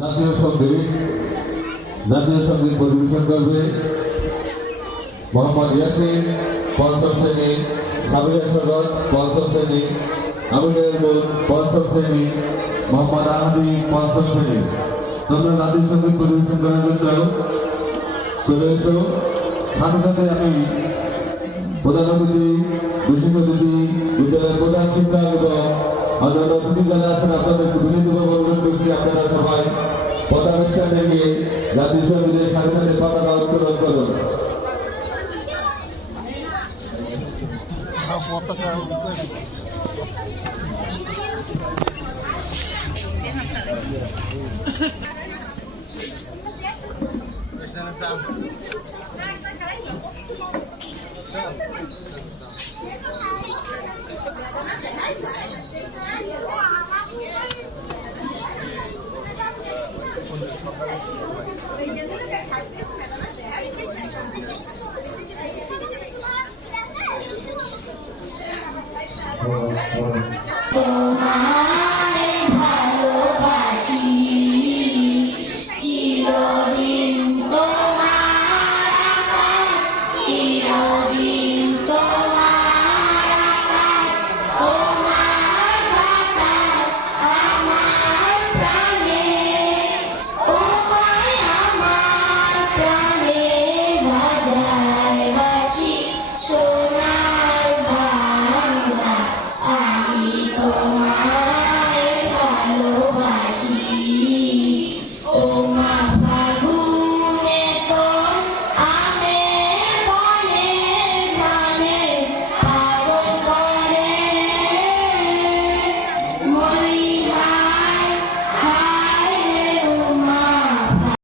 জাতীয় সঙ্গীত পরিবেশন করবে মোহাম্মদ ইয়াসিন পঞ্চম শ্রেণী, সাবিয়া সরকার পঞ্চম শ্রেণী, আমিনুল বোন পঞ্চম শ্রেণী, মোহাম্মদ আহাদি পঞ্চম শ্রেণী। তোমরা জাতীয় সঙ্গীত পরিবেশন করার জন্য চলে এসো। সাথে সাথে আমি প্রধান অতিথি, বিশিষ্ট অতিথি, বিদ্যালয়ের প্রধান শিক্ষক এবং অন্যান্য অতিথি যারা আছেন আপনাদের বিনীতভাবে অনুরোধ করছি আপনারা সবাই পতাকা স্ট্যান্ডে গিয়ে জাতীয় সঙ্গীতের সাথে সাথে পতাকা উত্তোলন করুন। Oh,